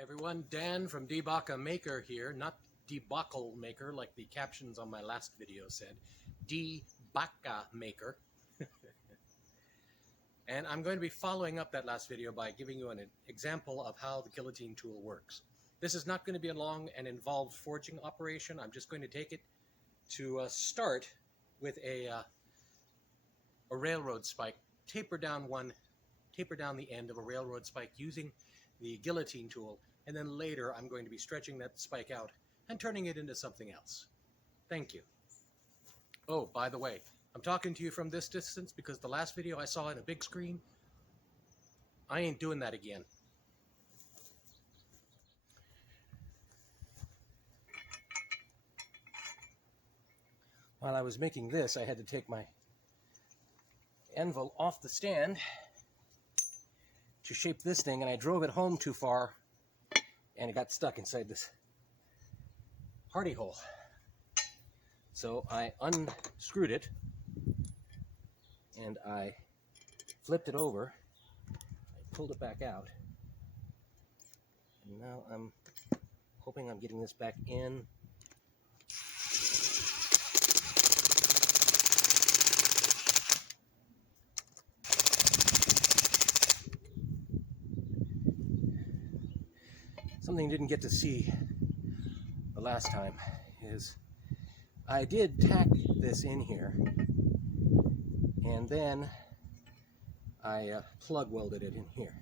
Hi everyone, Dan from DBaca Maker here, not DBaca Maker like the captions on my last video said, DBaca Maker. And I'm going to be following up that last video by giving you an example of how the guillotine tool works. This is not going to be a long and involved forging operation. I'm just going to take it to start with a railroad spike, taper down the end of a railroad spike using the guillotine tool, and then later I'm going to be stretching that spike out and turning it into something else. Thank you. Oh, by the way, I'm talking to you from this distance because the last video I saw on a big screen, I ain't doing that again. While I was making this, I had to take my anvil off the stand to shape this thing, and I drove it home too far and it got stuck inside this hardy hole. So I unscrewed it and I flipped it over, I pulled it back out, and now I'm hoping I'm getting this back in. Something you didn't get to see the last time is I did tack this in here, and then I plug welded it in here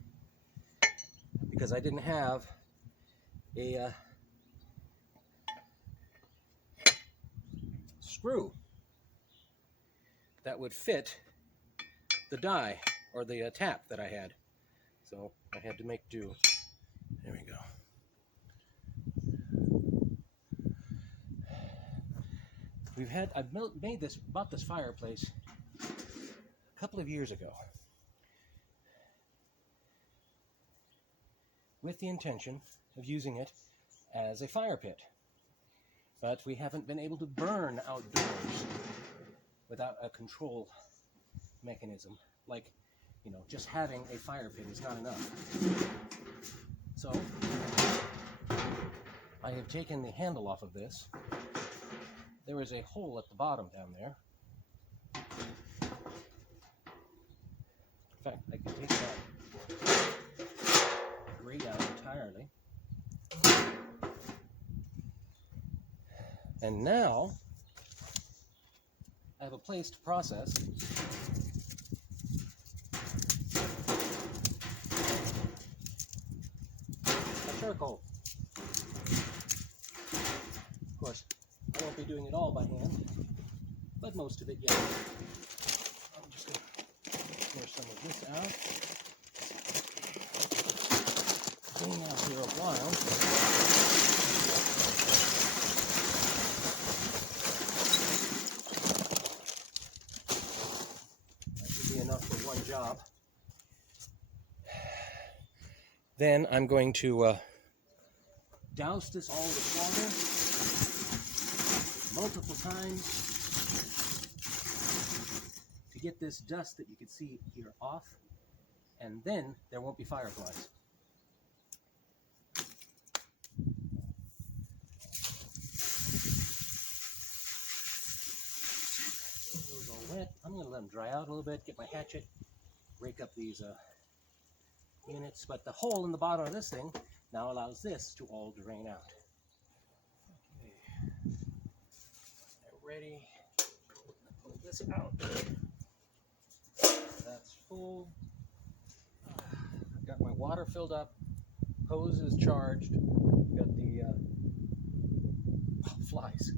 because I didn't have a screw that would fit the die or the tap that I had, so I had to make do. There we go. I've bought this fireplace a couple of years ago with the intention of using it as a fire pit, but we haven't been able to burn outdoors without a control mechanism. Like, you know, just having a fire pit is not enough. So I have taken the handle off of this. There is a hole at the bottom down there. In fact, I can take that grate out entirely. And now I have a place to process a charcoal. Of course, I won't be doing it all by hand, but most of it, yeah. I'm just going to clear some of this out. Hang out here a while. That should be enough for one job. Then I'm going to douse this all with water multiple times to get this dust that you can see here off, and then there won't be fireflies. Those all wet. I'm going to let them dry out a little bit, get my hatchet, rake up these units, but the hole in the bottom of this thing now allows this to all drain out. Ready. Pull this out. That's full. I've got my water filled up. Hose is charged. Got the flies.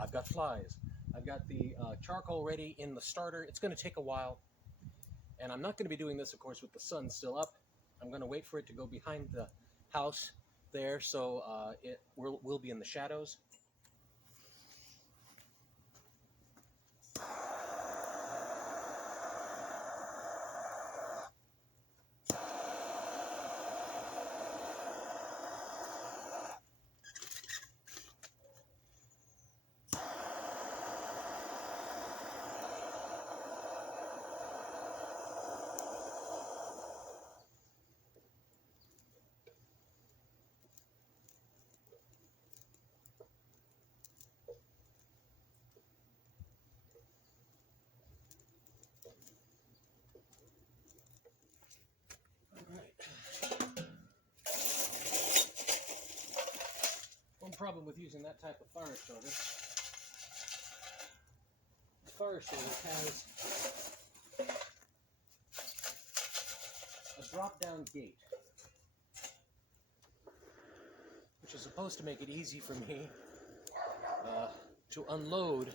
I've got flies. I've got the charcoal ready in the starter. It's going to take a while, and I'm not going to be doing this, of course, with the sun still up. I'm going to wait for it to go behind the house there, so it will be in the shadows. problem with using that type of fire starter. The fire starter has a drop-down gate, which is supposed to make it easy for me to unload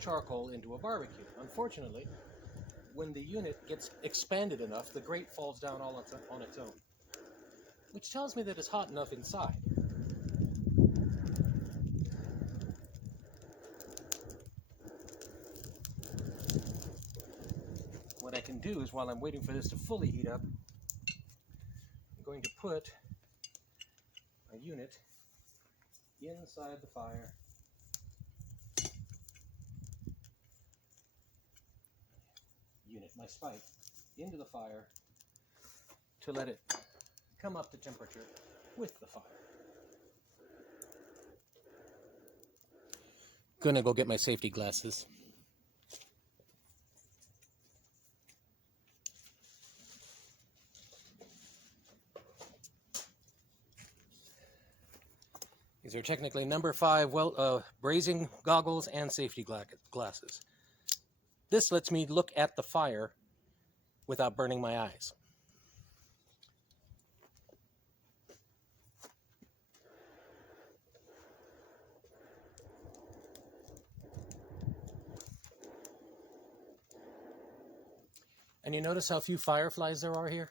charcoal into a barbecue. Unfortunately, when the unit gets expanded enough, the grate falls down all on its own, which tells me that it's hot enough inside. What I can do is, while I'm waiting for this to fully heat up, I'm going to put a unit inside the fire. My spike into the fire to let it come up to temperature with the fire. Gonna go get my safety glasses. These are technically number 5 brazing goggles and safety glasses. This lets me look at the fire without burning my eyes. And you notice how few fireflies there are here?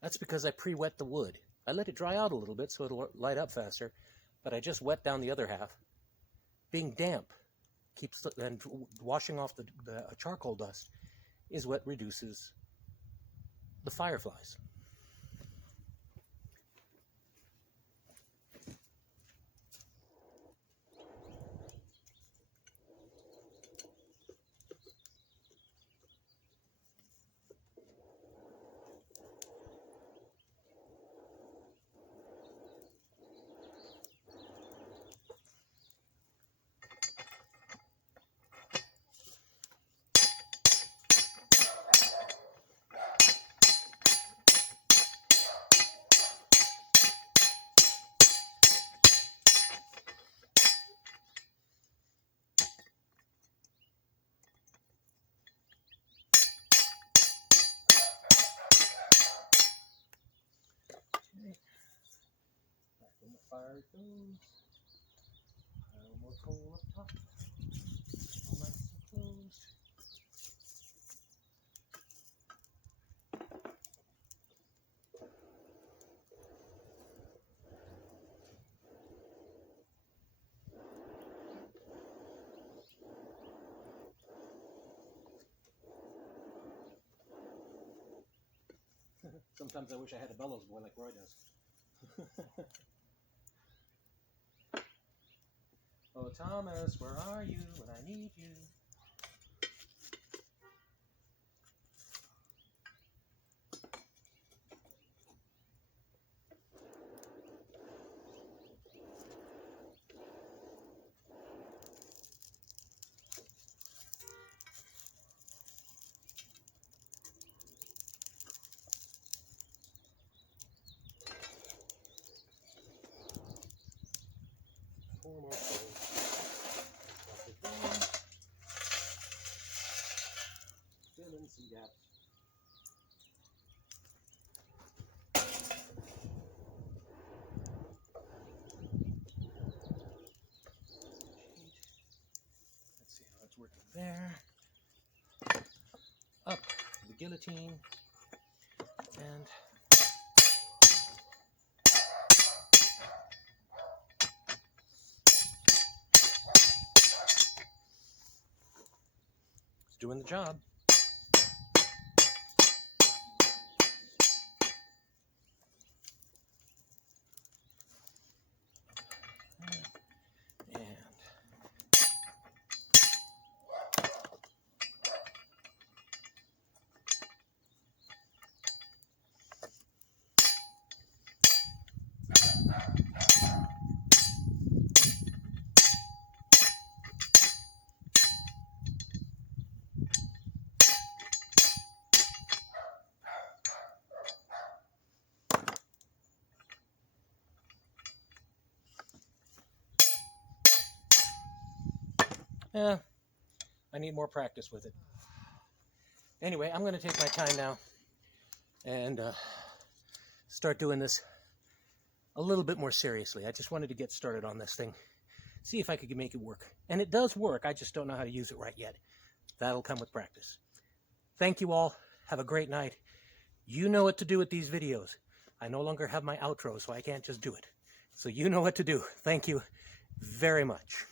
That's because I pre-wet the wood. I let it dry out a little bit so it'll light up faster, but I just wet down the other half. Being damp and washing off the charcoal dust is what reduces the fireflies. Back in the fire it goes. Pile more coal up top. All nice and closed. Sometimes I wish I had a bellows boy like Roy does. Oh, Thomas, where are you when I need you? Four more coals. Drop it down. Fill in some gaps. Let's see how it's working there. Up the guillotine and doing the job. And I need more practice with it. Anyway, I'm going to take my time now and start doing this a little bit more seriously. I just wanted to get started on this thing, see if I could make it work. And it does work, I just don't know how to use it right yet. That'll come with practice. Thank you all. Have a great night. You know what to do with these videos. I no longer have my outro, so I can't just do it. So you know what to do. Thank you very much.